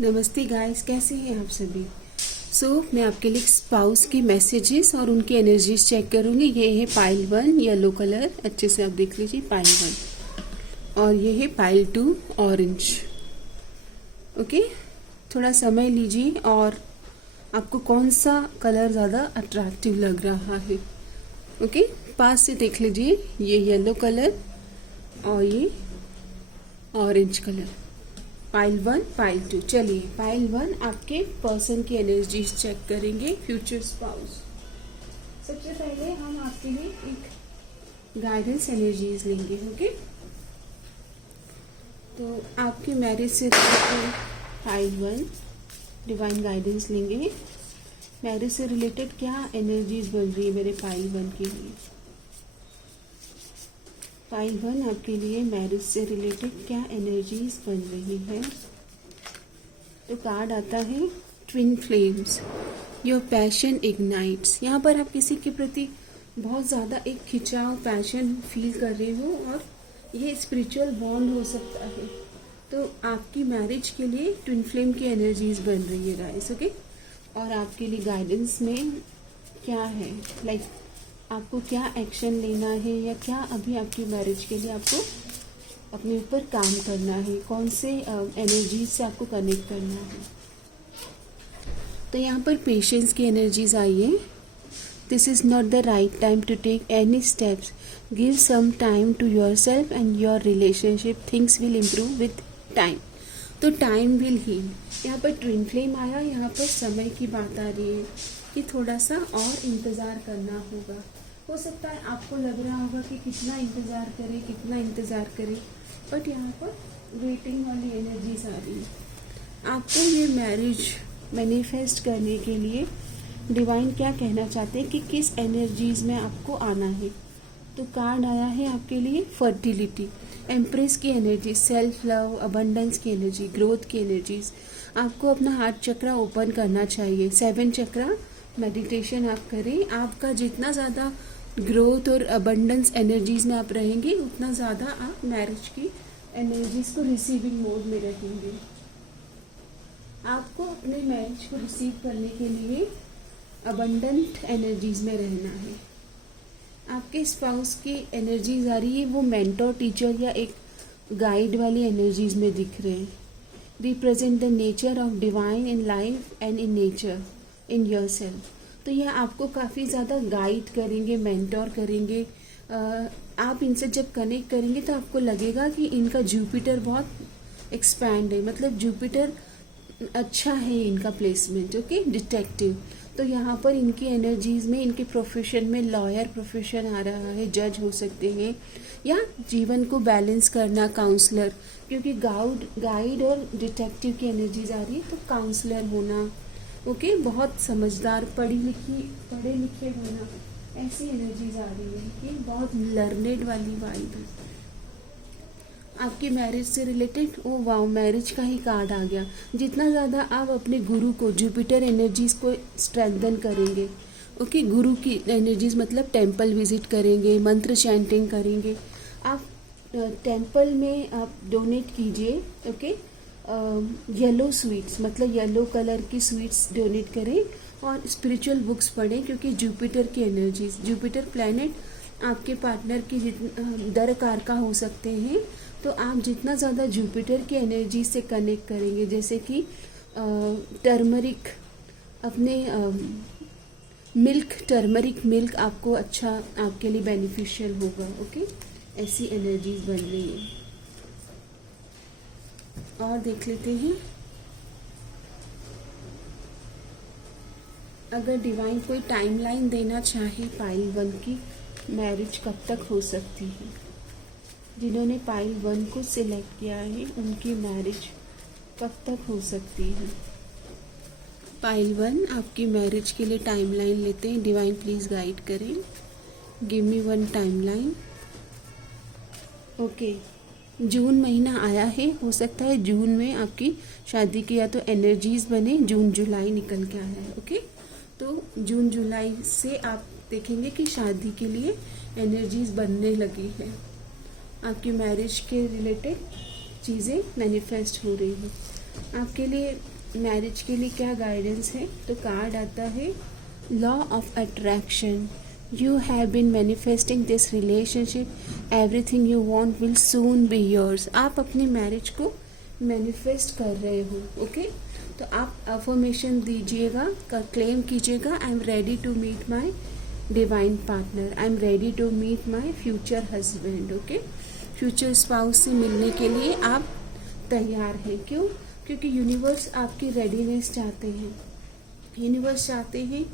नमस्ते गाइस, कैसे हैं आप सभी। मैं आपके लिए स्पाउस की मैसेजेस और उनकी एनर्जीज चेक करूंगी। ये है पाइल 1 येलो कलर, अच्छे से आप देख लीजिए पाइल 1, और ये है पाइल 2 ऑरेंज। ओके, थोड़ा समय लीजिए और आपको कौन सा कलर ज़्यादा अट्रैक्टिव लग रहा है। ओके, पास से देख लीजिए, ये येलो कलर और ये ऑरेंज कलर। Pile 1 pile 2। चलिए पाइल 1 आपके पर्सन की एनर्जीज चेक करेंगे, फ्यूचर स्पाउस। सबसे पहले हम आपके लिए एक गाइडेंस एनर्जीज लेंगे। ओके, तो आपके मैरिज से रिलेटेड पाइल 1 डिवाइन गाइडेंस लेंगे। मैरिज से रिलेटेड क्या एनर्जीज बन रही है मेरे पाइल 1 के लिए। पाइल 1 आपके लिए मैरिज से रिलेटेड क्या एनर्जीज बन रही है। तो कार्ड आता है twin flames, your passion ignites. यहाँ पर आप किसी के प्रति बहुत ज़्यादा एक खिंचाव, पैशन फील कर रहे हो और ये स्पिरिचुअल बॉन्ड हो सकता है। तो आपकी मैरिज के लिए ट्विन फ्लेम की एनर्जीज बन रही है गाइस। ओके, और आपके लिए गाइडेंस में क्या है, लाइक आपको क्या एक्शन लेना है या क्या अभी आपकी मैरिज के लिए आपको अपने ऊपर काम करना है, कौन से एनर्जीज से आपको कनेक्ट करना है। तो यहाँ पर पेशेंस की एनर्जीज आई है। This is not the right time to take any steps, give some time to yourself and your relationship, things will improve with time. तो टाइम विल हील। यहाँ पर ट्विन फ्लेम आया, यहाँ पर समय की बात आ रही है कि थोड़ा सा और इंतज़ार करना होगा। हो सकता है आपको लग रहा होगा कि कितना इंतज़ार करें, बट यहाँ पर वेटिंग वाली एनर्जीज आ रही है। आपको ये मैरिज मैनिफेस्ट करने के लिए डिवाइन क्या कहना चाहते हैं कि किस एनर्जीज में आपको आना है। तो कार्ड आया है आपके लिए फर्टिलिटी, एम्प्रेस की एनर्जी, सेल्फ लव, अबंडेंस की एनर्जी, ग्रोथ की एनर्जीज। आपको अपना हार्ट चक्रा ओपन करना चाहिए। 7 चक्रा मेडिटेशन आप करें। आपका जितना ज़्यादा ग्रोथ और अबंडेंस एनर्जीज में आप रहेंगे, उतना ज़्यादा आप मैरिज की एनर्जीज को रिसीविंग मोड में रहेंगे। आपको अपने मैरिज को रिसीव करने के लिए अबंडेंट एनर्जीज में रहना है। आपके स्पाउस की एनर्जीज आ रही है, वो मेंटोर, टीचर या एक गाइड वाली एनर्जीज में दिख रहे हैं। Represent the nature of divine in life and in nature in your self. तो यह आपको काफ़ी ज़्यादा गाइड करेंगे, मेंटोर करेंगे। आप इनसे जब कनेक्ट करेंगे तो आपको लगेगा कि इनका जुपिटर बहुत एक्सपैंड है, मतलब जुपिटर अच्छा है इनका प्लेसमेंट। Okay, detective. तो यहाँ पर इनकी एनर्जीज में, इनके प्रोफेशन में लॉयर प्रोफेशन आ रहा है, जज हो सकते हैं, या जीवन को बैलेंस करना, काउंसलर, क्योंकि गाइड और डिटेक्टिव की एनर्जीज आ रही है, तो काउंसलर होना। ओके, बहुत समझदार, पढ़े लिखे होना, ऐसी एनर्जीज आ रही है कि बहुत लर्नेड वाली वाइब है। आपकी मैरिज से रिलेटेड, ओ वाओ, मैरिज का ही कार्ड आ गया। जितना ज़्यादा आप अपने गुरु को, जुपिटर एनर्जीज को स्ट्रेंथन करेंगे। ओके, गुरु की एनर्जीज मतलब टेंपल विजिट करेंगे, मंत्र चैंटिंग करेंगे। आप टेंपल में आप डोनेट कीजिए। ओके, येलो स्वीट्स, मतलब येलो कलर की स्वीट्स डोनेट करें और स्पिरिचुअल बुक्स पढ़ें, क्योंकि जुपिटर की एनर्जीज, जुपिटर प्लैनेट आपके पार्टनर की दरकार का हो सकते हैं। तो आप जितना ज़्यादा जुपिटर की एनर्जी से कनेक्ट करेंगे, जैसे कि टर्मरिक, अपने टर्मरिक मिल्क आपको अच्छा, आपके लिए बेनिफिशियल होगा। ओके, ऐसी एनर्जीज बन रही है। और देख लेते हैं, अगर डिवाइन कोई टाइमलाइन देना चाहे पाइल 1 की, मैरिज कब तक हो सकती है। जिन्होंने पाइल 1 को सिलेक्ट किया है, उनकी मैरिज कब तक हो सकती है। पाइल 1 आपकी मैरिज के लिए टाइमलाइन लेते हैं। डिवाइन प्लीज़ गाइड करें, गिव मी 1 टाइमलाइन। ओके, जून महीना आया है, हो सकता है जून में आपकी शादी की या तो एनर्जीज बने। जून जुलाई निकल के आया है। ओके, तो जून जुलाई से आप देखेंगे कि शादी के लिए एनर्जीज बनने लगी है। आपकी मैरिज के रिलेटेड चीज़ें मैनिफेस्ट हो रही हैं। आपके लिए मैरिज के लिए क्या गाइडेंस है? तो कार्ड आता है law of attraction. You have been manifesting this relationship, everything you want will soon be yours. आप अपनी मैरिज को मैनिफेस्ट कर रहे हो, ओके? तो आप अफर्मेशन दीजिएगा, क्लेम कीजिएगा, I am ready to meet my divine partner, I am ready to meet my future husband, okay? Future spouse से मिलने के लिए आप तैयार हैं। क्यों? क्योंकि यूनिवर्स आपकी रेडीनेस चाहते हैं। यूनिवर्स चाहते हैं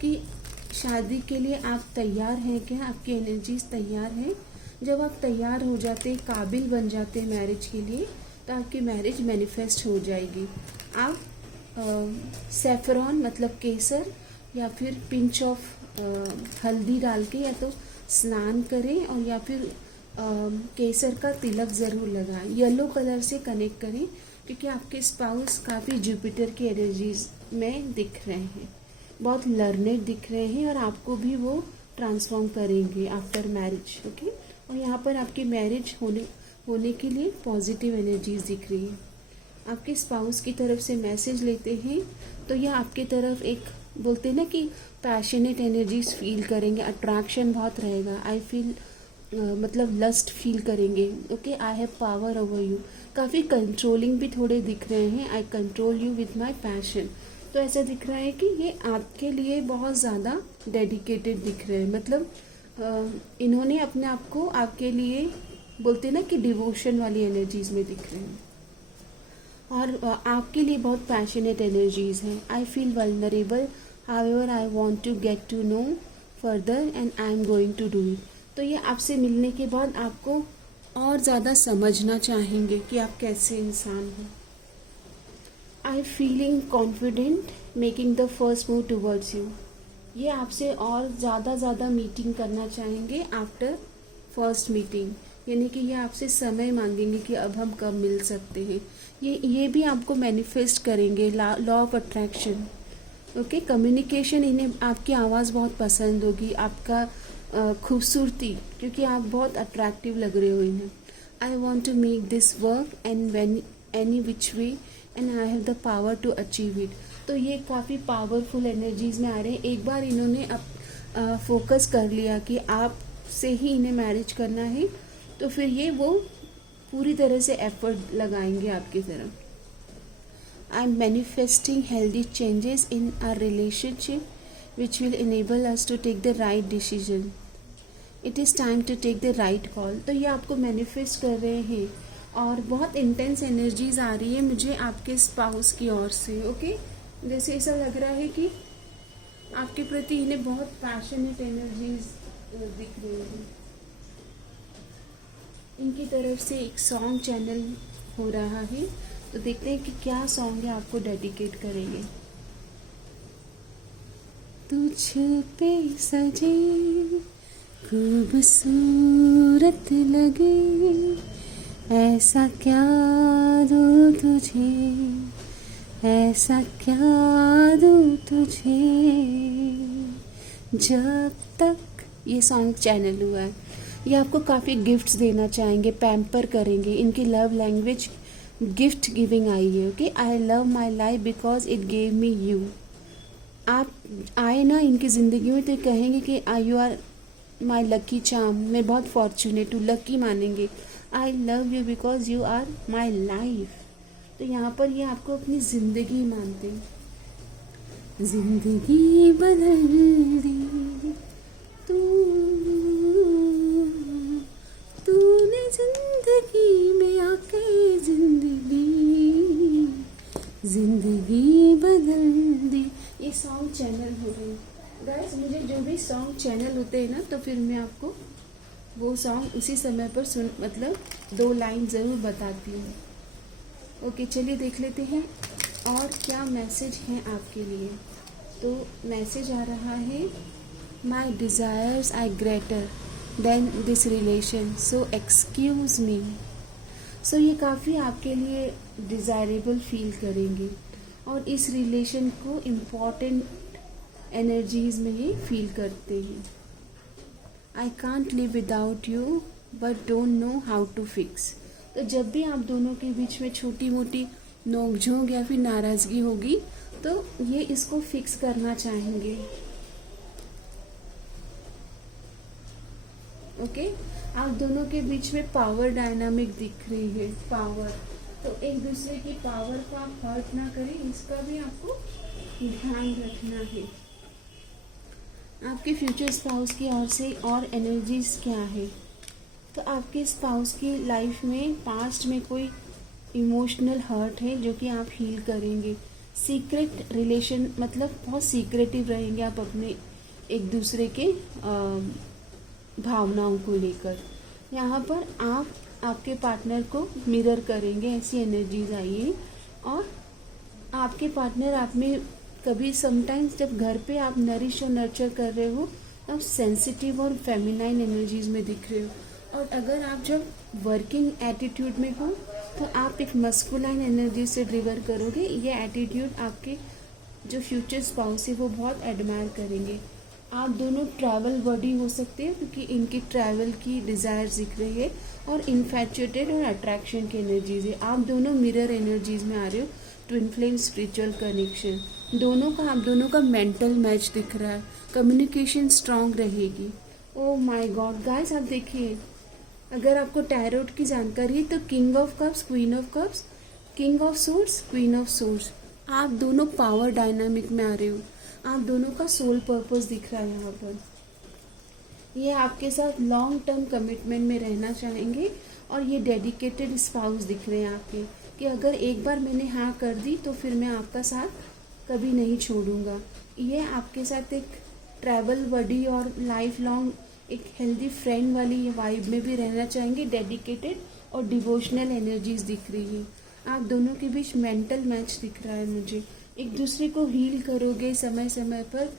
कि शादी के लिए आप तैयार हैं क्या, आपकी एनर्जीज तैयार हैं। जब आप तैयार हो जाते, काबिल बन जाते हैं मैरिज के लिए, तो आपकी मैरिज मैनिफेस्ट हो जाएगी। आप सेफ्रॉन मतलब केसर या फिर पिंच ऑफ हल्दी डाल के या तो स्नान करें और या फिर केसर का तिलक ज़रूर लगाएं। येलो कलर से कनेक्ट करें क्योंकि आपके स्पाउस काफ़ी जुपिटर की एनर्जीज में दिख रहे हैं, बहुत लर्नेड दिख रहे हैं और आपको भी वो ट्रांसफॉर्म करेंगे आफ्टर मैरिज, ओके? और यहाँ पर आपकी मैरिज होने के लिए पॉजिटिव एनर्जीज दिख रही है। आपके स्पाउस की तरफ से मैसेज लेते हैं तो यह आपकी तरफ एक बोलते हैं ना कि पैशनेट एनर्जीज फील करेंगे, अट्रैक्शन बहुत रहेगा। आई फील मतलब लस्ट फील करेंगे, okay? I have power over you. काफ़ी कंट्रोलिंग भी थोड़े दिख रहे हैं। आई control you with my passion. तो ऐसा दिख रहा है कि ये आपके लिए बहुत ज़्यादा डेडिकेटेड दिख रहे हैं। मतलब इन्होंने अपने आप को आपके लिए बोलते ना कि डिवोशन वाली एनर्जीज में दिख रहे हैं और आपके लिए बहुत पैशनेट एनर्जीज हैं। I feel vulnerable, however I want to get to know further and I am going to do it. तो ये आपसे मिलने के बाद आपको और ज़्यादा समझना चाहेंगे कि आप कैसे इंसान हो। I feeling confident making the first move towards you. ये आपसे और ज़्यादा मीटिंग करना चाहेंगे आफ्टर फर्स्ट मीटिंग, यानी कि ये आपसे समय मांगेंगे कि अब हम कब मिल सकते हैं। ये भी आपको मैनिफेस्ट करेंगे, law of attraction, okay? Communication, इन्हें आपकी आवाज़ बहुत पसंद होगी, आपका खूबसूरती, क्योंकि आप बहुत अट्रैक्टिव लग रहे हो इन्हें। I want to make this work and any which way and I have the power to achieve it. तो ये काफ़ी पावरफुल एनर्जीज में आ रहे हैं। एक बार इन्होंने फोकस कर लिया कि आप से ही इन्हें मैरिज करना है, तो फिर ये वो पूरी तरह से एफर्ट लगाएंगे आपकी तरफ। I am manifesting healthy changes in our relationship which will enable us to take the right decision. It is time to take the right call. तो ये आपको मैनिफेस्ट कर रहे हैं और बहुत इंटेंस एनर्जीज आ रही है मुझे आपके स्पाउस की ओर से, ओके? जैसे ऐसा लग रहा है कि आपके प्रति इन्हें बहुत पैशनेट एनर्जीज दिख रही है। इनकी तरफ से एक सॉन्ग चैनल हो रहा है, तो देखते हैं कि क्या सॉन्ग है आपको डेडिकेट करेंगे। तुझ पे सजे खूबसूरत लगे, ऐसा क्या दूँ तुझे, ऐसा क्या दूँ तुझे, जब तक। ये सॉन्ग चैनल हुआ है। ये आपको काफ़ी गिफ्ट्स देना चाहेंगे, पैम्पर करेंगे। इनकी लव लैंग्वेज गिफ्ट गिविंग आई है, okay? I love my life because it gave me you. आप आए ना इनकी ज़िंदगी में तो कहेंगे कि you are my lucky charm, मैं बहुत फॉर्चुनेट हूँ, लकी मानेंगे। I love you because you are my life. तो यहाँ पर ये आपको अपनी ज़िंदगी मानते हैं। ज़िंदगी बदल दी तूने ज़िंदगी में आके, ज़िंदगी बदल दी। ये सॉन्ग चैनल हो रहे हैं गाइस। मुझे जो भी सॉन्ग चैनल होते हैं ना, तो फिर मैं आपको वो सॉन्ग उसी समय पर मतलब 2 लाइन ज़रूर बताती हूँ, ओके? चलिए देख लेते हैं और क्या मैसेज है आपके लिए। तो मैसेज आ रहा है, my desires are greater than this relation, so excuse me. So ये काफ़ी आपके लिए डिज़ायरेबल फील करेंगे और इस रिलेशन को इम्पॉर्टेंट एनर्जीज में ही फील करते हैं। I can't live without you but don't know how to fix. तो जब भी आप दोनों के बीच में छोटी मोटी नोकझोंक या फिर नाराज़गी होगी, तो ये इसको फिक्स करना चाहेंगे। ओके, आप दोनों के बीच में पावर डायनामिक दिख रही है, पावर। तो एक दूसरे की पावर को आप हर्ट ना करें, इसका भी आपको ध्यान रखना है। आपके फ्यूचर स्पाउस की ओर से और एनर्जीज क्या है? तो आपके स्पाउस की लाइफ में पास्ट में कोई इमोशनल हर्ट है जो कि आप हील करेंगे। सीक्रेट रिलेशन, मतलब बहुत सीक्रेटिव रहेंगे आप अपने एक दूसरे के भावनाओं को लेकर। यहाँ पर आप आपके पार्टनर को मिरर करेंगे, ऐसी एनर्जीज आई है। और आपके पार्टनर आप में कभी समटाइम्स जब घर पे आप नरिश और नर्चर कर रहे हो, आप सेंसिटिव और फेमिनाइन एनर्जीज में दिख रहे हो। और अगर आप जब वर्किंग एटीट्यूड में हो तो आप एक मस्कुलाइन एनर्जी से ड्रिवर करोगे। ये एटीट्यूड आपके जो फ्यूचर स्पाउस है वो बहुत एडमायर करेंगे। आप दोनों ट्रैवल बॉडी हो सकते हैं क्योंकि इनकी ट्रैवल की डिज़ायर दिख रही है। और इन्फैचुएटेड और अट्रैक्शन की एनर्जीज है। आप दोनों मिरर एनर्जीज में आ रहे हो। ट्विन फ्लेम स्पिरिचुअल कनेक्शन, आप दोनों का मेंटल मैच दिख रहा है। कम्युनिकेशन स्ट्रांग रहेगी। ओ माय गॉड गाइस, आप देखिए, अगर आपको टैरोट की जानकारी है तो king of cups, queen of cups, king of source, queen of source, आप दोनों पावर डायनामिक में आ रहे हो। आप दोनों का सोल पर्पस दिख रहा है यहाँ पर। ये आपके साथ लॉन्ग टर्म कमिटमेंट में रहना चाहेंगे। और ये डेडिकेटेड स्पाउस दिख रहे हैं आपके, कि अगर एक बार मैंने हाँ कर दी तो फिर मैं आपका साथ कभी नहीं छोड़ूंगा। ये आपके साथ एक ट्रैवल बडी और लाइफ लॉन्ग एक हेल्दी फ्रेंड वाली ये वाइब में भी रहना चाहेंगे। डेडिकेटेड और डिवोशनल एनर्जीज दिख रही है। आप दोनों के बीच मेंटल मैच दिख रहा है मुझे। एक दूसरे को हील करोगे, समय समय पर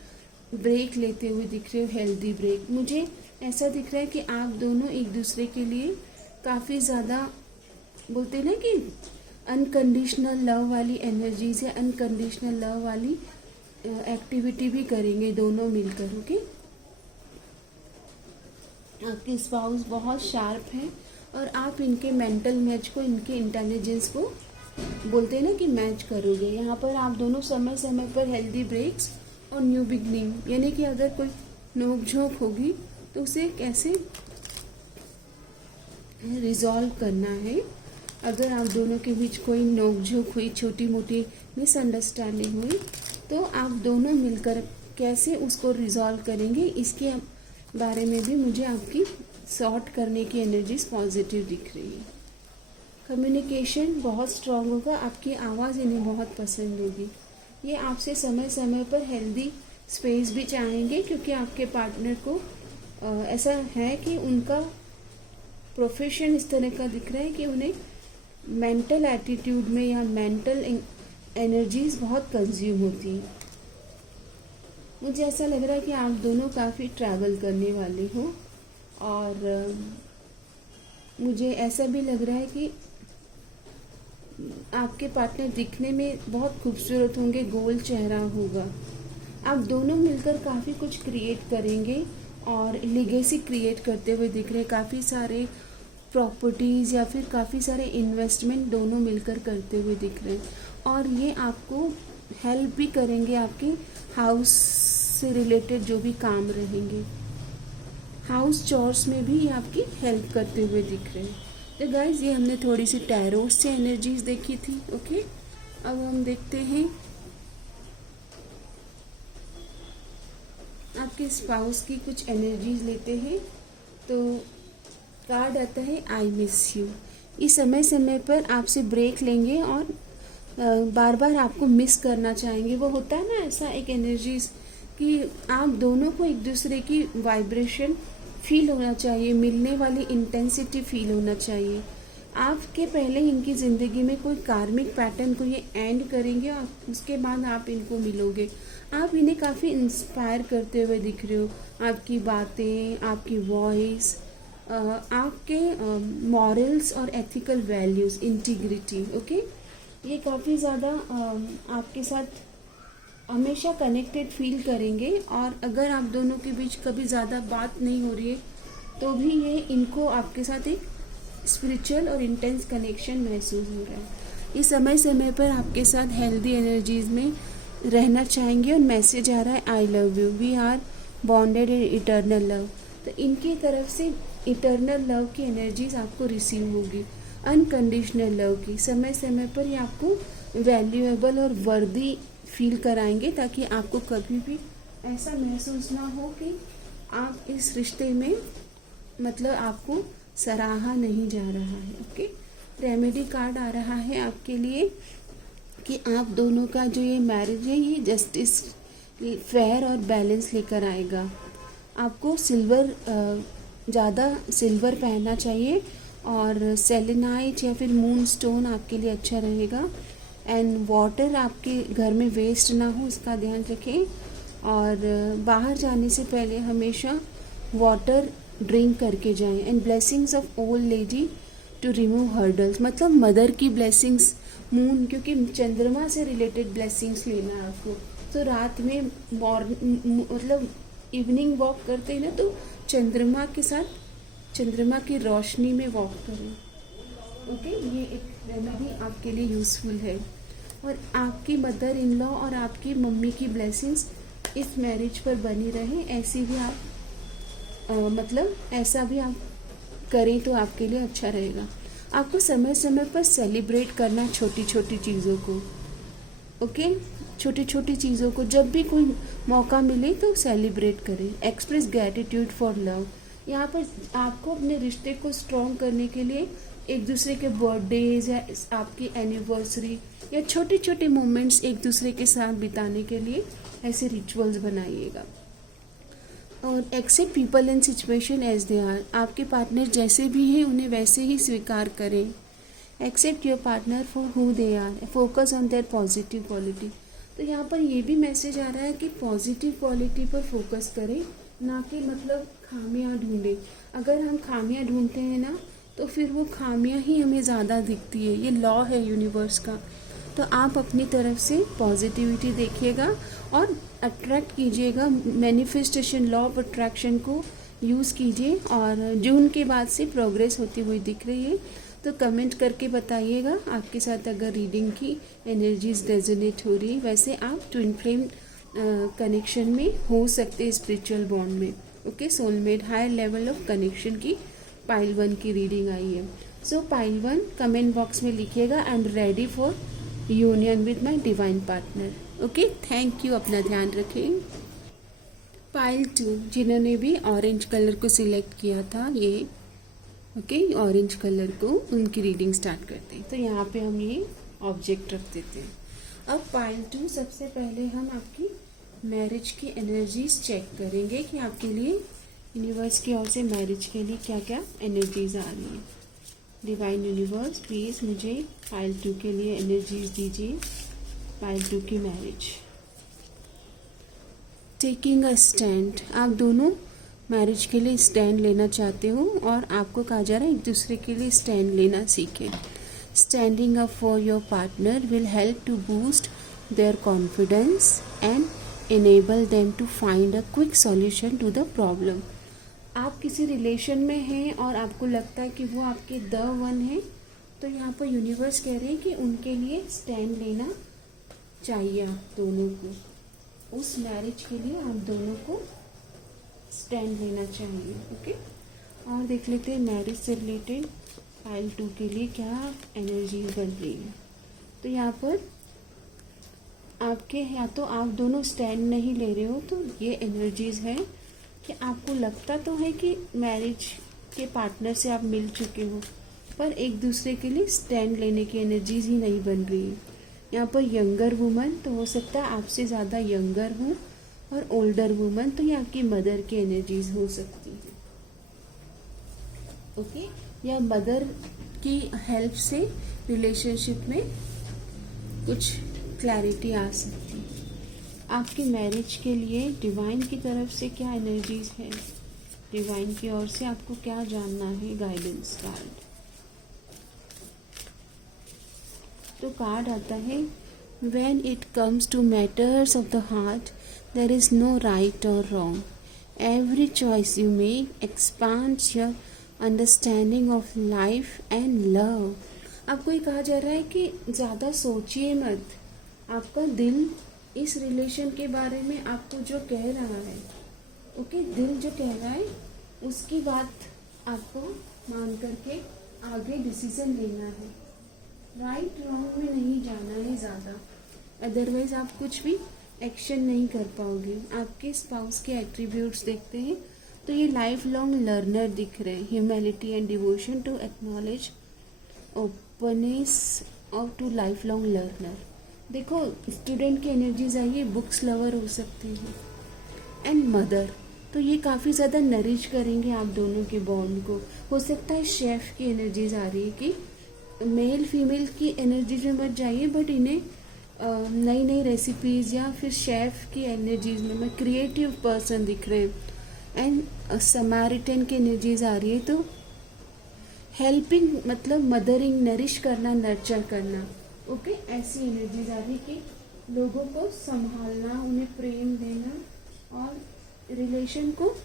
ब्रेक लेते हुए दिख रहे हो, हेल्दी ब्रेक। मुझे ऐसा दिख रहा है कि आप दोनों एक दूसरे के लिए काफ़ी ज़्यादा, बोलते हैं ना कि अनकंडीशनल लव वाली एनर्जीज या अनकंडीशनल लव वाली एक्टिविटी भी करेंगे दोनों मिलकर। ओके, आपके स्पाउस बहुत शार्प हैं और आप इनके मेंटल मैच को, इनके इंटेलिजेंस को, बोलते हैं ना कि मैच करोगे। यहाँ पर आप दोनों समय समय पर हेल्दी ब्रेक्स और न्यू बिगनिंग, यानी कि अगर कोई नोकझोंक होगी तो उसे कैसे रिजॉल्व करना है। अगर आप दोनों के बीच कोई नोकझोंक हुई, छोटी मोटी मिसअंडरस्टैंडिंग हुई, तो आप दोनों मिलकर कैसे उसको रिजॉल्व करेंगे, इसके बारे में भी मुझे आपकी सॉर्ट करने की एनर्जीज पॉजिटिव दिख रही है। कम्युनिकेशन बहुत स्ट्रांग होगा। आपकी आवाज़ इन्हें बहुत पसंद होगी। ये आपसे समय समय पर हेल्दी स्पेस भी चाहेंगे, क्योंकि आपके पार्टनर को ऐसा है कि उनका प्रोफेशन इस तरह का दिख रहा है कि उन्हें मेंटल एटीट्यूड में या मेंटल एनर्जीज बहुत कंज्यूम होती हैं। मुझे ऐसा लग रहा है कि आप दोनों काफ़ी ट्रैवल करने वाले हो। और मुझे ऐसा भी लग रहा है कि आपके पार्टनर दिखने में बहुत खूबसूरत होंगे, गोल चेहरा होगा। आप दोनों मिलकर काफ़ी कुछ क्रिएट करेंगे और लेगेसी क्रिएट करते हुए दिख रहे। काफ़ी सारे प्रॉपर्टीज़ या फिर काफ़ी सारे इन्वेस्टमेंट दोनों मिलकर करते हुए दिख रहे हैं। और ये आपको हेल्प भी करेंगे, आपके हाउस से रिलेटेड जो भी काम रहेंगे, हाउस चोर्स में भी ये आपकी हेल्प करते हुए दिख रहे हैं। तो गाइज, ये हमने थोड़ी सी टैरोट से एनर्जीज देखी थी। ओके, अब हम देखते हैं आपके स्पाउस की कुछ एनर्जीज लेते हैं। तो कार्ड आता है आई मिस यू। इस समय समय पर आपसे ब्रेक लेंगे और बार बार आपको मिस करना चाहेंगे। वो होता है ना ऐसा एक एनर्जीज कि आप दोनों को एक दूसरे की वाइब्रेशन फील होना चाहिए, मिलने वाली इंटेंसिटी फील होना चाहिए। आपके पहले इनकी ज़िंदगी में कोई कार्मिक पैटर्न को ये एंड करेंगे और उसके बाद आप इनको मिलोगे। आप इन्हें काफ़ी इंस्पायर करते हुए दिख रहे हो। आपकी बातें, आपकी वॉइस, आपके मॉरल्स और एथिकल वैल्यूज़, इंटीग्रिटी। ओके, ये काफ़ी ज़्यादा आपके साथ हमेशा कनेक्टेड फील करेंगे। और अगर आप दोनों के बीच कभी ज़्यादा बात नहीं हो रही है तो भी ये इनको आपके साथ एक स्पिरिचुअल और इंटेंस कनेक्शन महसूस हो रहा है। ये समय समय पर आपके साथ हेल्दी एनर्जीज में रहना चाहेंगे। और मैसेज आ रहा है I love you, we are bonded in eternal love. तो इनकी तरफ से इटर्नल लव की एनर्जीज आपको रिसीव होगी, अनकंडीशनल लव की। समय समय पर ये आपको वैल्यूएबल और वर्दी फील कराएंगे, ताकि आपको कभी भी ऐसा महसूस ना हो कि आप इस रिश्ते में मतलब आपको सराहा नहीं जा रहा है। ओके, रेमेडी कार्ड आ रहा है आपके लिए कि आप दोनों का जो ये मैरिज है ये जस्टिस, फेयर और बैलेंस लेकर आएगा। आपको सिल्वर, ज़्यादा सिल्वर पहनना चाहिए, और सेलेनाइट या फिर मून स्टोन आपके लिए अच्छा रहेगा। एंड वाटर आपके घर में वेस्ट ना हो, इसका ध्यान रखें। और बाहर जाने से पहले हमेशा वाटर ड्रिंक करके जाएं। And blessings of old lady to remove hurdles, मतलब मदर की ब्लेसिंग्स, मून, क्योंकि चंद्रमा से रिलेटेड ब्लेसिंग्स लेना है आपको। तो रात में मतलब इवनिंग वॉक करते हैं ना, तो चंद्रमा के साथ, चंद्रमा की रोशनी में वॉक करें। ओके, ये एक रेमेडी आपके लिए यूज़फुल है। और आपकी मदर इन लॉ और आपकी मम्मी की ब्लेसिंग्स इस मैरिज पर बनी रहे, ऐसी भी आप मतलब ऐसा भी आप करें तो आपके लिए अच्छा रहेगा। आपको समय समय पर सेलिब्रेट करना छोटी छोटी चीज़ों को। ओके, छोटी छोटी चीज़ों को जब भी कोई मौका मिले तो सेलिब्रेट करें। एक्सप्रेस ग्रैटिट्यूड फॉर लव, यहाँ पर आपको अपने रिश्ते को स्ट्रॉन्ग करने के लिए एक दूसरे के बर्थडेज या आपकी एनिवर्सरी या छोटे छोटे मोमेंट्स एक दूसरे के साथ बिताने के लिए ऐसे रिचुअल्स बनाइएगा। और accept people and situation as they are, आपके पार्टनर जैसे भी हैं उन्हें वैसे ही स्वीकार करें। Accept your partner for who they are, focus on their positive quality. तो यहाँ पर ये भी मैसेज आ रहा है कि पॉजिटिव क्वालिटी पर फोकस करें, ना कि मतलब खामियां ढूंढें। अगर हम खामियां ढूंढते हैं ना, तो फिर वो खामियां ही हमें ज़्यादा दिखती है। ये लॉ है यूनिवर्स का। तो आप अपनी तरफ से पॉजिटिविटी देखिएगा और अट्रैक्ट कीजिएगा। मैनिफेस्टेशन, लॉ ऑफ अट्रैक्शन को यूज़ कीजिए। और जून के बाद से प्रोग्रेस होती हुई दिख रही है, तो कमेंट करके बताइएगा आपके साथ अगर रीडिंग की एनर्जीज रेजोनेट हो रही। वैसे आप ट्विन फ्लेम कनेक्शन में हो सकते हैं, स्पिरिचुअल बॉन्ड में। Okay, soulmate higher level of connection की पाइल 1 की रीडिंग आई है। सो पाइल 1 कमेंट बॉक्स में लिखिएगा, आई am ready for union with my divine partner. Okay, thank you, अपना ध्यान रखें। पाइल 2 जिन्होंने भी ऑरेंज कलर को सिलेक्ट किया था, ये ओके, ऑरेंज कलर को उनकी रीडिंग स्टार्ट करते हैं। तो यहाँ पे हम ये ऑब्जेक्ट रख देते हैं। अब पाइल 2 सबसे पहले हम आपकी मैरिज की एनर्जीज चेक करेंगे कि आपके लिए यूनिवर्स की ओर से मैरिज के लिए क्या क्या एनर्जीज आ रही हैं। डिवाइन यूनिवर्स प्लीज़ मुझे पाइल 2 के लिए एनर्जीज दीजिए। पाइल 2 की मैरिज। टेकिंग अ स्टैंड, आप दोनों मैरिज के लिए स्टैंड लेना चाहते हो और आपको कहा जा रहा है एक दूसरे के लिए स्टैंड लेना सीखें। Standing up for your partner will help to boost their confidence and enable them to find a quick solution to the problem। आप किसी रिलेशन में हैं और आपको लगता है कि वो आपके द वन है, तो यहाँ पर यूनिवर्स कह रहे हैं कि उनके लिए स्टैंड लेना चाहिए आप दोनों को। उस मैरिज के लिए आप दोनों को स्टैंड लेना चाहिए। ओके, और देख लेते हैं मैरिज से रिलेटेड पाइल 2 के लिए क्या एनर्जी बन रही है। तो यहाँ पर आपके या तो आप दोनों स्टैंड नहीं ले रहे हो, तो ये एनर्जीज है कि आपको लगता तो है कि मैरिज के पार्टनर से आप मिल चुके हो, पर एक दूसरे के लिए स्टैंड लेने की एनर्जीज ही नहीं बन रही है। यहाँ पर यंगर वुमन, तो हो सकता है आपसे ज़्यादा यंगर हो, और ओल्डर वुमन, तो ये आपकी मदर की एनर्जीज हो सकती है। ओके, या मदर की हेल्प से रिलेशनशिप में कुछ क्लैरिटी आ सकती है। आपकी मैरिज के लिए डिवाइन की तरफ से क्या एनर्जीज है, डिवाइन की ओर से आपको क्या जानना है, गाइडेंस कार्ड। तो कार्ड आता है when it comes to matters of the heart there is no right और wrong, every choice you make expands your understanding of life and love. आपको ये कहा जा रहा है कि ज़्यादा सोचिए मत, आपका दिल इस रिलेशन के बारे में आपको जो कह रहा है, ओके, दिल जो कह रहा है उसकी बात आपको मान करके आगे डिसीजन लेना है। राइट रॉन्ग में नहीं जाना है ज़्यादा, अदरवाइज आप कुछ भी एक्शन नहीं कर पाओगे। आपके स्पाउस के एट्रीब्यूट्स देखते हैं तो ये लाइफ लॉन्ग लर्नर दिख रहे हैं, humanity and devotion to acknowledge, openness और टू लाइफ लॉन्ग लर्नर। देखो स्टूडेंट की एनर्जीज आई है, बुक्स लवर हो सकते हैं, एंड मदर, तो ये काफ़ी ज़्यादा नरिश करेंगे आप दोनों के बॉन्ड को। हो सकता है शेफ़ की एनर्जीज आ रही है कि मेल फीमेल की एनर्जीज में मत जाइए, बट इन्हें नई नई रेसिपीज़ या फिर शेफ़ की एनर्जीज में क्रिएटिव पर्सन दिख रहे हैं। एंड समारिटन की एनर्जीज आ रही है, तो हेल्पिंग मतलब मदरिंग, नरिश करना, नर्चर करना, ओके, ऐसी एनर्जीज आ रही कि लोगों को संभालना, उन्हें प्रेम देना और रिलेशन को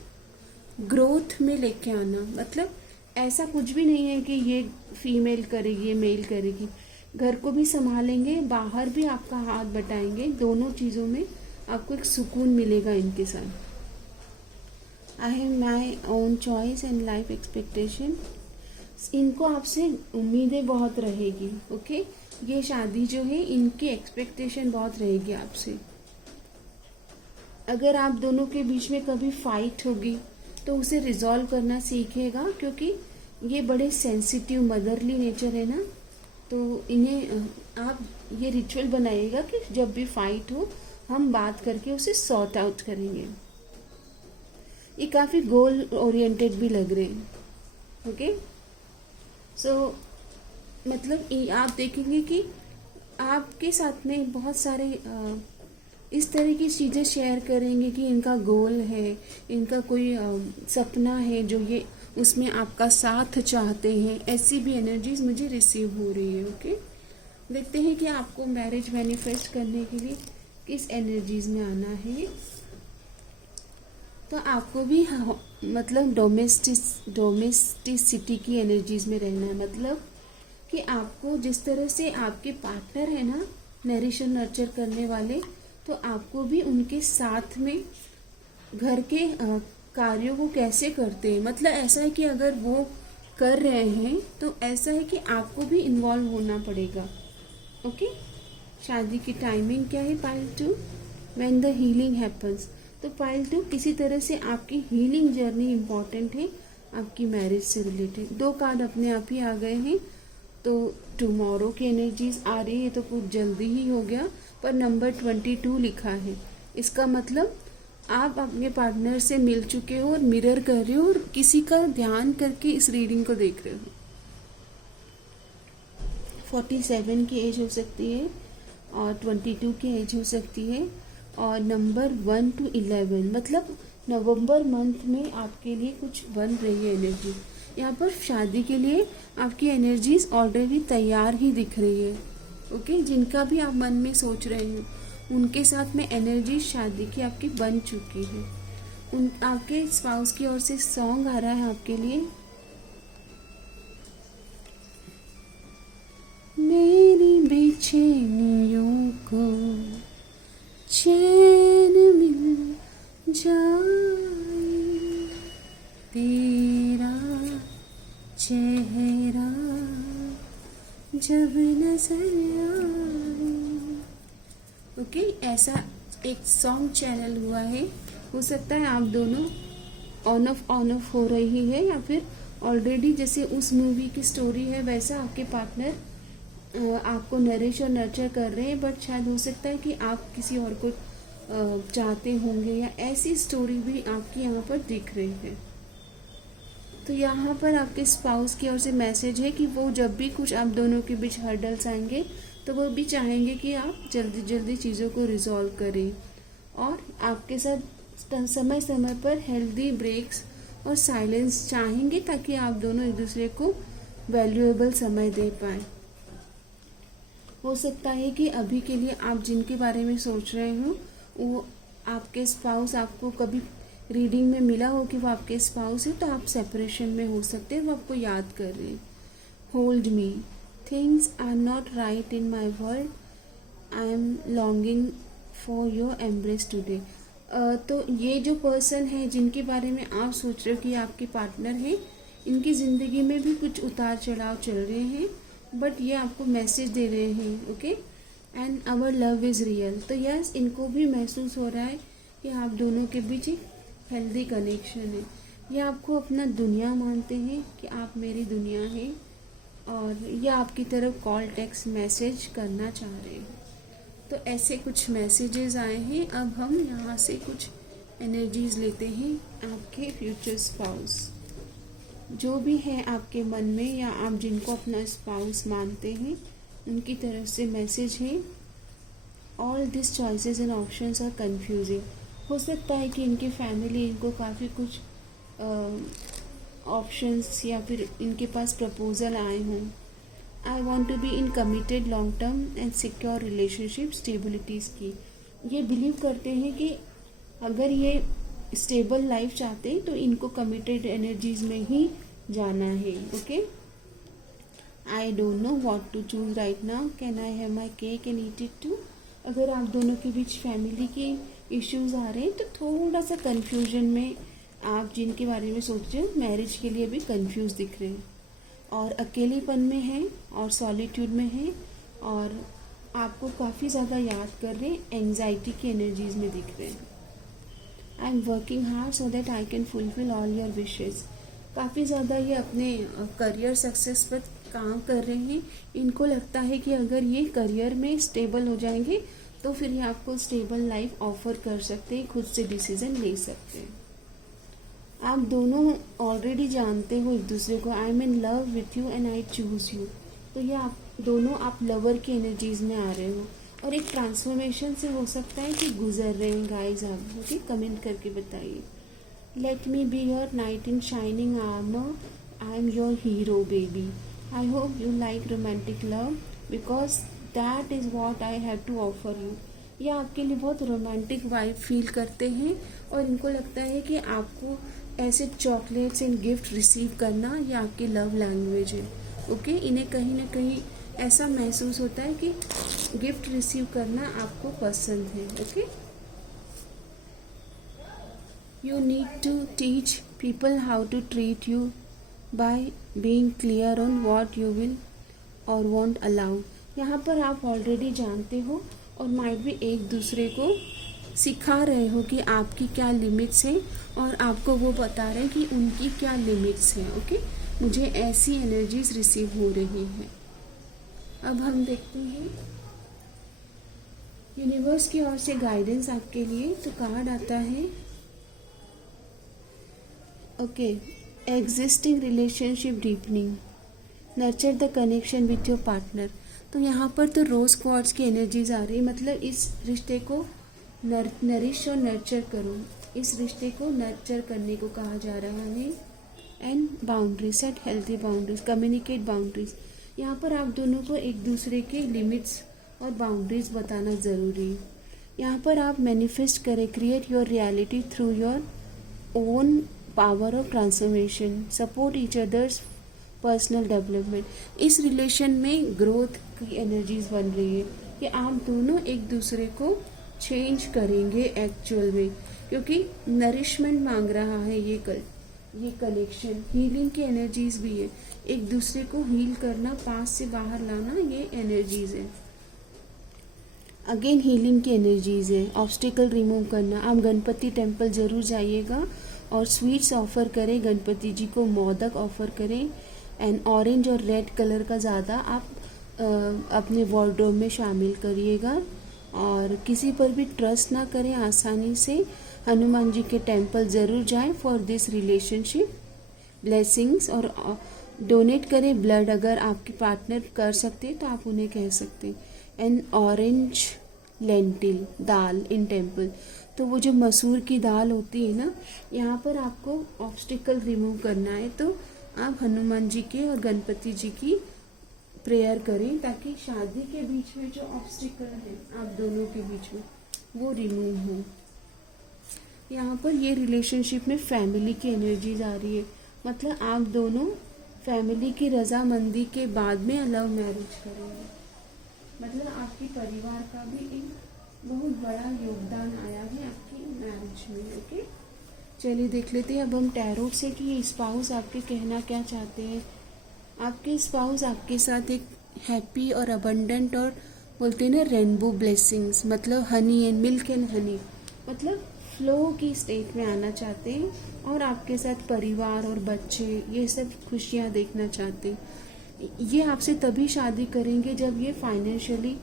ग्रोथ में लेके आना। मतलब ऐसा कुछ भी नहीं है कि ये फीमेल करेगी ये मेल करेगी, घर को भी संभालेंगे, बाहर भी आपका हाथ बटाएंगे, दोनों चीज़ों में आपको एक सुकून मिलेगा इनके साथ। आई have my own choice and life expectation, इनको आपसे उम्मीदें बहुत रहेगी, ओके, ये शादी जो है इनकी एक्सपेक्टेशन बहुत रहेगी आपसे। अगर आप दोनों के बीच में कभी फाइट होगी तो उसे रिजॉल्व करना सीखेगा, क्योंकि ये बड़े सेंसिटिव मदरली नेचर है ना, तो इन्हें आप ये रिचुअल बनाइएगा कि जब भी फाइट हो हम बात करके उसे सॉर्ट आउट करेंगे। ये काफ़ी गोल ओरिएंटेड भी लग रहे हैं, ओके। सो मतलब आप देखेंगे कि आपके साथ में बहुत सारे इस तरह की चीज़ें शेयर करेंगे कि इनका गोल है, इनका कोई सपना है जो ये उसमें आपका साथ चाहते हैं। ऐसी भी एनर्जीज मुझे रिसीव हो रही है, ओके। देखते हैं कि आपको मैरिज मैनिफेस्ट करने के लिए किस एनर्जीज में आना है। तो आपको भी मतलब डोमेस्टिसिटी की एनर्जीज में रहना है, मतलब कि आपको जिस तरह से आपके पार्टनर है ना नरिश और नर्चर करने वाले, तो आपको भी उनके साथ में घर के कार्यों को कैसे करते हैं, मतलब ऐसा है कि अगर वो कर रहे हैं तो ऐसा है कि आपको भी इन्वॉल्व होना पड़ेगा, ओके। शादी की टाइमिंग क्या है? Pile 2, when the healing happens. तो पाइल 2 किसी तरह से आपकी हीलिंग जर्नी इम्पॉर्टेंट है आपकी मैरिज से रिलेटेड। 2 कार्ड अपने आप ही आ गए हैं, तो टुमारो की एनर्जीज आ रही है, तो कुछ जल्दी ही हो गया, पर नंबर 22 लिखा है। इसका मतलब आप अपने पार्टनर से मिल चुके हो और मिरर कर रहे हो और किसी का ध्यान करके इस रीडिंग को देख रहे हो। 47 की एज हो सकती है और 22 की एज हो सकती है, और नंबर 1 to 11 मतलब नवंबर मंथ में आपके लिए कुछ बन रही है एनर्जी। यहाँ पर शादी के लिए आपकी एनर्जीज ऑलरेडी तैयार ही दिख रही है, ओके। जिनका भी आप मन में सोच रहे हो उनके साथ में एनर्जी शादी की आपकी बन चुकी है। उन आपके स्पाउस की ओर से सॉन्ग आ रहा है आपके लिए। मेरी बेचैनियों को चैन मिल जाए, तेरा चेहरा जब नजर आए, ओके। ऐसा एक सॉन्ग चैनल हुआ है। हो सकता है आप दोनों ऑन ऑफ हो रही है, या फिर ऑलरेडी जैसे उस मूवी की स्टोरी है वैसा आपके पार्टनर आपको नरिश और नर्चर कर रहे हैं, बट शायद हो सकता है कि आप किसी और को चाहते होंगे, या ऐसी स्टोरी भी आपकी यहाँ पर दिख रही है। तो यहाँ पर आपके स्पाउस की ओर से मैसेज है कि वो जब भी कुछ आप दोनों के बीच हर्डल्स आएंगे तो वो भी चाहेंगे कि आप जल्दी जल्दी चीज़ों को रिजॉल्व करें, और आपके साथ समय समय पर हेल्दी ब्रेक्स और साइलेंस चाहेंगे, ताकि आप दोनों एक दूसरे को वैल्यूएबल समय दे पाएँ। हो सकता है कि अभी के लिए आप जिनके बारे में सोच रहे हो वो आपके स्पाउस आपको कभी रीडिंग में मिला हो कि वो आपके स्पाउस है, तो आप सेपरेशन में हो सकते हैं, वो आपको याद कर रहे हैं। Hold me, things are not right in my world, I am longing for your embrace today. तो ये जो पर्सन है जिनके बारे में आप सोच रहे हो कि आपके पार्टनर हैं, इनकी ज़िंदगी में भी कुछ उतार चढ़ाव चल रहे हैं, बट ये आपको मैसेज दे रहे हैं, okay, and our love is real. तो यस, इनको भी महसूस हो रहा है कि आप दोनों के बीच एक हेल्दी कनेक्शन है। ये आपको अपना दुनिया मानते हैं कि आप मेरी दुनिया है, और ये आपकी तरफ कॉल टेक्स्ट मैसेज करना चाह रहे हैं। तो ऐसे कुछ मैसेजेस आए हैं। अब हम यहाँ से कुछ एनर्जीज लेते हैं आपके फ्यूचर स्पाउस। जो भी है आपके मन में या आप जिनको अपना स्पाउस मानते हैं, उनकी तरफ से मैसेज है। All this choices and options are confusing. हो सकता है कि इनकी फैमिली इनको काफ़ी कुछ ऑप्शंस या फिर इनके पास प्रपोजल आए हों। I want to be in committed long term and secure relationship stabilities की। ये बिलीव करते हैं कि अगर ये स्टेबल लाइफ चाहते हैं तो इनको कमिटेड एनर्जीज में ही जाना है, okay. I don't know what to choose right now, can I have my cake and eat it too. अगर आप दोनों के बीच फैमिली के इश्यूज आ रहे हैं तो थोड़ा सा कन्फ्यूजन में आप जिनके बारे में सोच रहे हो मैरिज के लिए भी कंफ्यूज दिख रहे हैं, और अकेलेपन में है और सॉलिट्यूड में है, और आपको काफ़ी ज़्यादा याद कर रहे हैं, एंग्जाइटी की एनर्जीज में दिख रहे हैं। I am working hard so that I can fulfil all your wishes. काफ़ी ज़्यादा ये अपने करियर सक्सेस पर काम कर रहे हैं। इनको लगता है कि अगर ये करियर में स्टेबल हो जाएंगे तो फिर ये आपको स्टेबल लाइफ ऑफर कर सकते हैं, खुद से डिसीजन ले सकते हैं। आप दोनों ऑलरेडी जानते हो एक दूसरे को। I M in love with you and I choose you. तो ये आप दोनों आप लवर की एनर्जीज में आ रहे हो, और एक ट्रांसफॉर्मेशन से हो सकता है कि गुजर रहे हैं गाइस आप, ओके। कमेंट करके बताइए। Let me be your knight in shining armour, I am your hero baby. I hope you like romantic love because that is what I have to offer you. ये आपके लिए बहुत romantic vibe feel करते हैं, और इनको लगता है कि आपको ऐसे चॉकलेट्स एंड गिफ्ट रिसीव करना ये आपकी लव लैंग्वेज है, ओके। इन्हें कहीं ना कहीं ऐसा महसूस होता है कि गिफ्ट रिसीव करना आपको पसंद है, okay. You need to teach people how to treat you by being clear on what you will or won't allow. यहाँ पर आप ऑलरेडी जानते हो और माइट भी एक दूसरे को सिखा रहे हो कि आपकी क्या लिमिट्स हैं, और आपको वो बता रहे हैं कि उनकी क्या लिमिट्स हैं, ओके। मुझे ऐसी एनर्जीज रिसीव हो रही हैं। अब हम देखते हैं यूनिवर्स की ओर से गाइडेंस आपके लिए। तो कार्ड आता है, okay, existing relationship deepening, nurture the connection with your partner. तो यहाँ पर तो रोज क्वार्ट्स की एनर्जीज आ रही है, मतलब इस रिश्ते को नरिश और नर्चर करो। इस रिश्ते को नर्चर करने को कहा जा रहा है। And boundaries, set healthy boundaries, communicate boundaries. यहाँ पर आप दोनों को एक दूसरे के लिमिट्स और बाउंड्रीज बताना ज़रूरी है। यहाँ पर आप मैनिफेस्ट करें, create your reality through your own power of transformation, support each others personal development. इस रिलेशन में ग्रोथ की एनर्जीज बन रही है कि आप दोनों एक दूसरे को चेंज करेंगे एक्चुअल में, क्योंकि नरिशमेंट मांग रहा है ये कनेक्शन। हीलिंग की एनर्जीज भी है, एक दूसरे को हील करना, पास से बाहर लाना, ये एनर्जीज है। अगेन हीलिंग की एनर्जीज है, ऑब्स्टिकल रिमूव करना। आप गणपति टेम्पल ज़रूर जाइएगा और स्वीट्स ऑफर करें गणपति जी को, मोदक ऑफर करें। एंड ऑरेंज और रेड कलर का ज़्यादा आप अपने वार्डरोब में शामिल करिएगा, और किसी पर भी ट्रस्ट ना करें आसानी से। हनुमान जी के टेम्पल ज़रूर जाएं फॉर दिस रिलेशनशिप ब्लेसिंग्स, और डोनेट करें ब्लड अगर आपके पार्टनर कर सकते हैं तो आप उन्हें कह सकते हैं। And orange lentil dal in temple, तो वो जो मसूर की दाल होती है ना, यहाँ पर आपको ऑब्स्टिकल रिमूव करना है, तो आप हनुमान जी के और गणपति जी की प्रेयर करें ताकि शादी के बीच में जो ऑब्स्टिकल है आप दोनों के बीच में वो रिमूव हो। यहाँ पर ये रिलेशनशिप में फैमिली की एनर्जीज आ रही है, मतलब आप दोनों फैमिली की रजामंदी के बाद में लव मैरिज करेंगे। मतलब आपके परिवार का भी एक बहुत बड़ा योगदान आया है आपकी मैरिज में। ओके, चलिए देख लेते हैं अब हम टैरोट से कि ये स्पाउस आपके कहना क्या चाहते हैं। आपके स्पाउस आपके साथ एक हैप्पी और अबंडेंट और बोलते हैं ना रेनबो ब्लेसिंग्स, मतलब honey and milk and honey, मतलब फ्लो की स्टेट में आना चाहते हैं और आपके साथ परिवार और बच्चे ये सब खुशियाँ देखना चाहते हैं। ये आपसे तभी शादी करेंगे जब ये फाइनेंशियली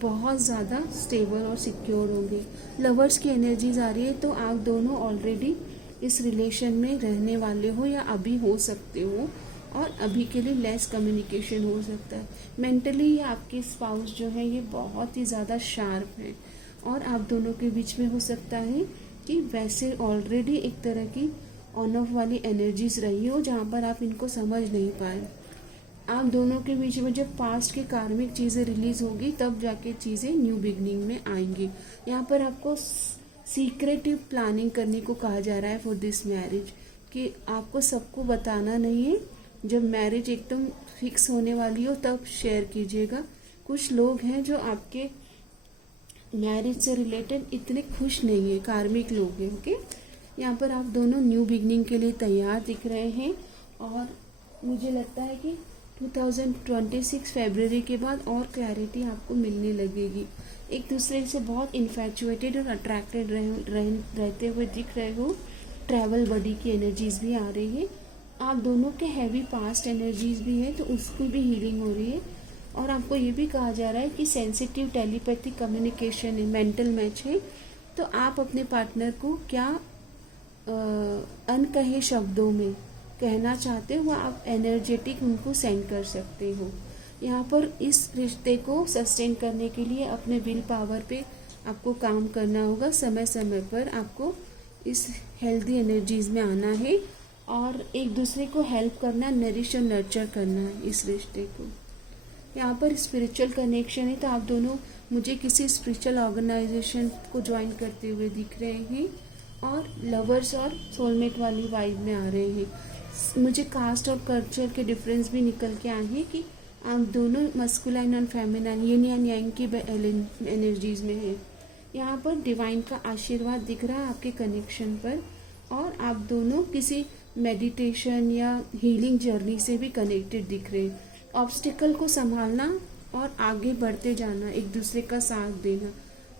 बहुत ज़्यादा स्टेबल और सिक्योर होंगे। लवर्स की एनर्जीज आ रही है, तो आप दोनों ऑलरेडी इस रिलेशन में रहने वाले हो या अभी हो सकते हो, और अभी के लिए लेस कम्युनिकेशन हो सकता है। मेंटली आपके स्पाउस जो है ये बहुत ही ज़्यादा शार्प है और आप दोनों के बीच में हो सकता है कि वैसे ऑलरेडी एक तरह की ऑन ऑफ वाली एनर्जीज रही हो जहाँ पर आप इनको समझ नहीं पाए। आप दोनों के बीच में जब पास्ट के कार्मिक चीज़ें रिलीज होगी तब जाके चीज़ें न्यू बिगनिंग में आएंगी। यहाँ पर आपको सीक्रेटिव प्लानिंग करने को कहा जा रहा है फॉर दिस मैरिज, कि आपको सबको बताना नहीं है। जब मैरिज एकदम फिक्स होने वाली हो तब शेयर कीजिएगा। कुछ लोग हैं जो आपके मैरिज से रिलेटेड इतने खुश नहीं है, कार्मिक लोग हैं। ओके, यहाँ पर आप दोनों न्यू बिगनिंग के लिए तैयार दिख रहे हैं और मुझे लगता है कि 2026 फरवरी के बाद और क्लैरिटी आपको मिलने लगेगी। एक दूसरे से बहुत इन्फैचुएटेड और अट्रैक्टेड रहते हुए दिख रहे हो। ट्रैवल बडी की एनर्जीज भी आ रही है। आप दोनों के हैवी पास्ट एनर्जीज भी है, तो उसकी भी हीलिंग हो रही है। और आपको ये भी कहा जा रहा है कि सेंसिटिव टेलीपैथिक कम्युनिकेशन है, मेंटल मैच है। तो आप अपने पार्टनर को क्या अनकहे शब्दों में कहना चाहते हो, आप एनर्जेटिक उनको सेंड कर सकते हो। यहाँ पर इस रिश्ते को सस्टेन करने के लिए अपने विल पावर पे आपको काम करना होगा। समय समय पर आपको इस हेल्दी एनर्जीज में आना है और एक दूसरे को हेल्प करना, नरिश और नर्चर करना है इस रिश्ते को। यहाँ पर स्पिरिचुअल कनेक्शन है, तो आप दोनों मुझे किसी स्पिरिचुअल ऑर्गेनाइजेशन को ज्वाइन करते हुए दिख रहे हैं और लवर्स और सोलमेट वाली वाइब में आ रहे हैं। मुझे कास्ट और कल्चर के डिफरेंस भी निकल के आए हैं कि आप दोनों मस्कुलाइन और फेमिनाइन, यिन एंड यांग की एनर्जीज में है। यहाँ पर डिवाइन का आशीर्वाद दिख रहा है आपके कनेक्शन पर, और आप दोनों किसी मेडिटेशन या हीलिंग जर्नी से भी कनेक्टेड दिख रहे हैं। ऑब्स्टिकल को संभालना और आगे बढ़ते जाना, एक दूसरे का साथ देना,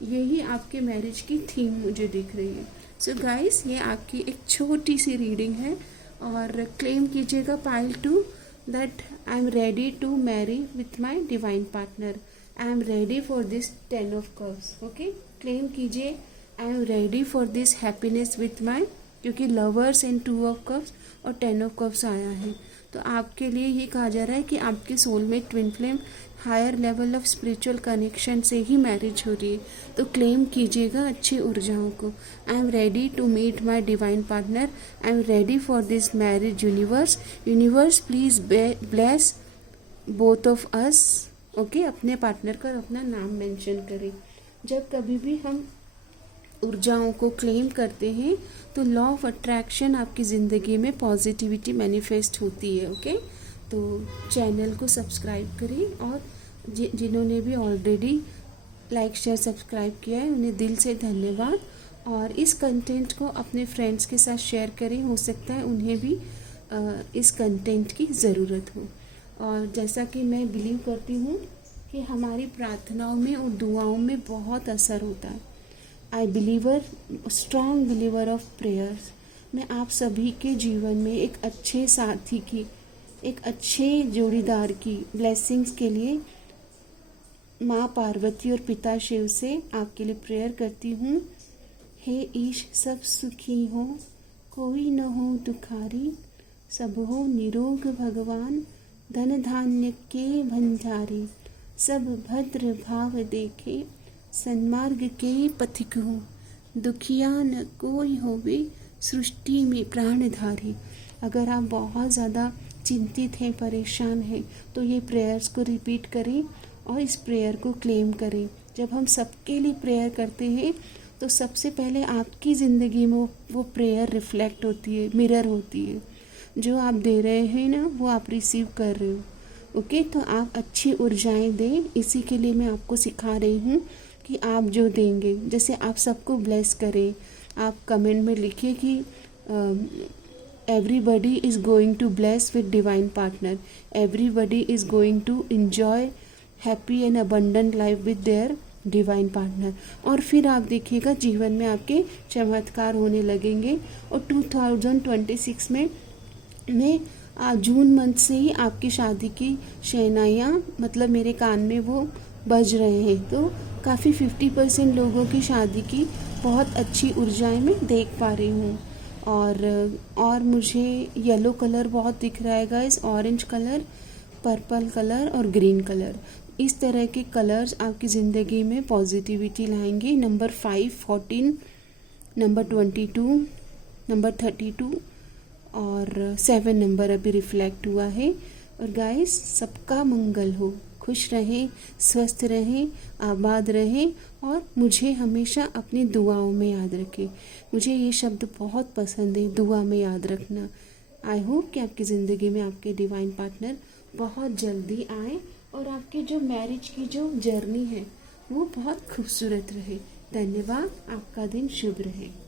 यही आपके मैरिज की थीम मुझे दिख रही है। सो गाइस, ये आपकी एक छोटी सी रीडिंग है और क्लेम कीजिएगा पाइल 2 that I am ready to marry with my divine partner. I am ready for this 10 of cups. Okay, claim कीजिए I am ready for this happiness with my, क्योंकि लवर्स एंड 2 ऑफ कप्स और 10 of cups आया है। तो आपके लिए ये कहा जा रहा है कि आपके soulmate twin flame higher level of spiritual connection से ही मैरिज हो रही है। तो क्लेम कीजिएगा अच्छी ऊर्जाओं को। I am ready to meet my divine partner. I am ready for this marriage universe. Universe please bless both of us. Okay, अपने पार्टनर का अपना नाम मेंशन करें। जब कभी भी हम ऊर्जाओं को क्लेम करते हैं तो लॉ ऑफ अट्रैक्शन आपकी ज़िंदगी में पॉजिटिविटी मैनिफेस्ट होती है। ओके, तो चैनल को सब्सक्राइब करें और जिन्होंने भी ऑलरेडी लाइक शेयर सब्सक्राइब किया है उन्हें दिल से धन्यवाद। और इस कंटेंट को अपने फ्रेंड्स के साथ शेयर करें, हो सकता है उन्हें भी इस कंटेंट की ज़रूरत हो। और जैसा कि मैं बिलीव करती हूँ कि हमारी प्रार्थनाओं में और दुआओं में बहुत असर होता है। I believer, strong believer of prayers. मैं आप सभी के जीवन में एक अच्छे साथी की, एक अच्छे जोड़ीदार की ब्लेसिंग्स के लिए माँ पार्वती और पिता शिव से आपके लिए प्रेयर करती हूँ। हे ईश, सब सुखी हो, कोई न हो दुखारी, सब हो निरोग भगवान, धन धान्य के भंडारी, सब भद्र भाव देखे, सन्मार्ग के पथिक हो, दुखिया न कोई होवे, सृष्टि में प्राणधारी। अगर आप बहुत ज़्यादा चिंतित हैं, परेशान हैं, तो ये प्रेयर्स को रिपीट करें और इस प्रेयर को क्लेम करें। जब हम सबके लिए प्रेयर करते हैं तो सबसे पहले आपकी ज़िंदगी में वो प्रेयर रिफ्लेक्ट होती है, मिरर होती है। जो आप दे रहे हैं ना वो आप रिसीव कर रहे हो। ओके, तो आप अच्छी ऊर्जाएं दें, इसी के लिए मैं आपको सिखा रही हूँ कि आप जो देंगे, जैसे आप सबको ब्लेस करें। आप कमेंट में लिखिए कि everybody is going to bless with divine partner, everybody is going to enjoy happy and abundant life with their divine partner. और फिर आप देखिएगा जीवन में आपके चमत्कार होने लगेंगे। और 2026 में जून मंथ से ही आपकी शादी की शहनाइयाँ मतलब मेरे कान में वो बज रहे हैं। तो काफ़ी 50% लोगों की शादी की बहुत अच्छी ऊर्जाएं मैं देख पा रही हूँ। और मुझे येलो कलर बहुत दिख रहा है guys, orange colour, purple colour और ग्रीन कलर। इस तरह के कलर्स आपकी ज़िंदगी में पॉजिटिविटी लाएंगे। नंबर 5, 14, नंबर 22, नंबर 32 और 7 नंबर अभी रिफ्लेक्ट हुआ है। और गाइस सबका मंगल हो, खुश रहें, स्वस्थ रहें, आबाद रहें और मुझे हमेशा अपनी दुआओं में याद रखें। मुझे ये शब्द बहुत पसंद है, दुआ में याद रखना। आई होप कि आपकी ज़िंदगी में आपके डिवाइन पार्टनर बहुत जल्दी आए और आपके जो मैरिज की जो जर्नी है वो बहुत खूबसूरत रहे। धन्यवाद, आपका दिन शुभ रहे।